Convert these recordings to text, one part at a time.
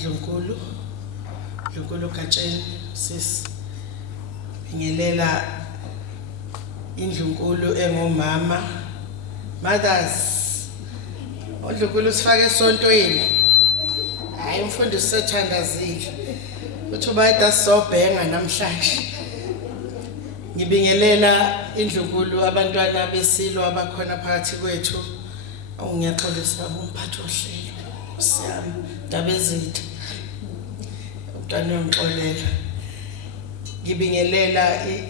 indlunkulu Gatsheni sis bingelela indlunkulu engomama mothers indlunkulu sifake esontweni hayi umfundi sethandazile uthi bayida sobhenga namhlanje ngibingelela indlunkulu abantwana besilo abakhona phakathi kwethu ngiyaxolisa umphathi ohleli siyami dabezitha umntwana ongixolela ngibingelela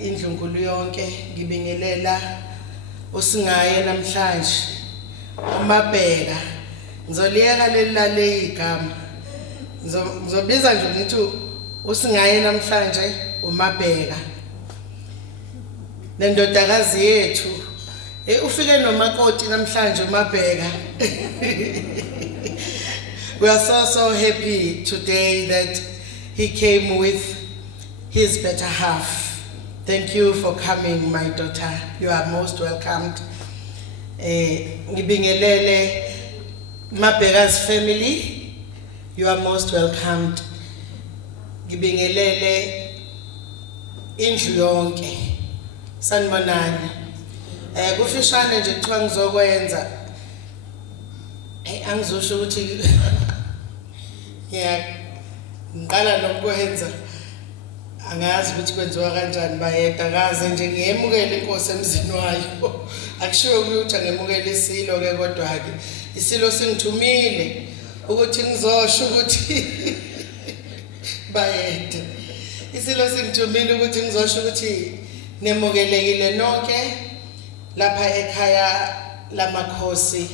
indlunkulu yonke ngibingelela usingaye namhlanje uMabheka ngizoliyeka lelale igama ngizobiza nje ngithi usingaye namhlanje uMabheka nendodakazi yethu ufike nomakoti namhlanje uMabheka we are so happy today that he came with his better half. Thank you for coming, my daughter. You are most welcomed. Ngibingelele Mabheka's family. You are most welcomed. Ngibingelele indlu yonke. Sanibonani. Kufishane nje kuthiwa ngizokwenza. Angizosho ukuthi ngiqala nokwenza angazi ukuthi kwenziwa kanjani bayeda kaze nje ngiyemukele inkosi emzini wayo akushiwo ukuthi ngemukele isilo ke kodwa ke isilo singithumile ukuthi ngizosho ukuthi bayeda isilo singithumile ukuthi ngizosho ukuthi nemukelekile nonke lapha ekhaya lamakhosi.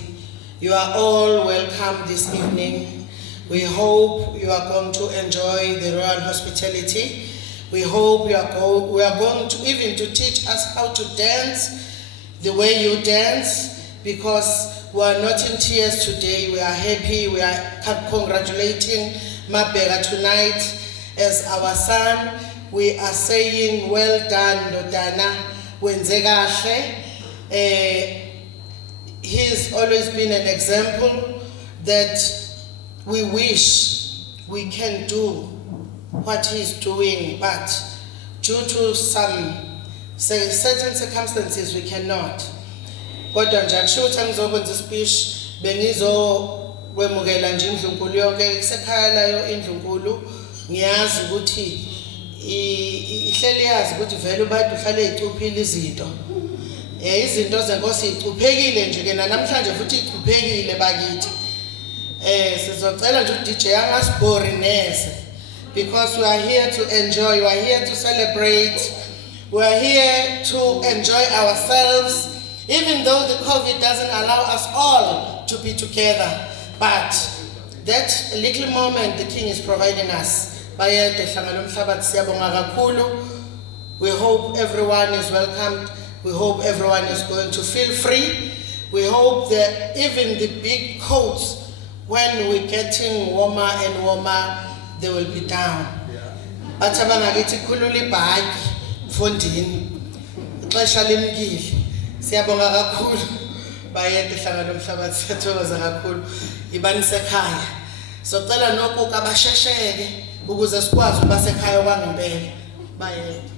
You are all welcome this evening. We hope you are going to enjoy the royal hospitality. We hope we are going to even to teach us how to dance the way you dance, because we are not in tears today. We are happy. We are congratulating Mabheka tonight as our son. We are saying, well done, Ndodana, wenze kahle. He's always been an example that we wish we can do what he's doing, but due to some certain circumstances we cannot. Kodwa nje akusho ukuthi angizokwenza ispeech bengizokwemukela nje indlunkulu yonke kusekhaya layo indlunkulu ngiyazi ukuthi ihleli yazi ukuthi vele ubantu uhlale ezicuphile izinto. Izinto zenkosi icuphekile nje ke namhlanje futhi icuphekile bakithi. Sizocela nje uDJ angasibhori neze, because we are here to enjoy, we are here to celebrate, we are here to enjoy ourselves, even though the COVID doesn't allow us all to be together. But that little moment the King is providing us. We hope everyone is welcomed. We hope everyone is going to feel free. We hope that even the big coats, when we're getting warmer and warmer, they will be down. But abangakithi khulula ibhaki mfondini. Ixesha limkile. Siyabonga kakhulu. Bayede hlangana nomhlabathi siyathokoza kakhulu. Ibani sekhaya. Socela nokuka bashesheke ukuze sikwazi ukuba sekhaya kwangempela. Bayede.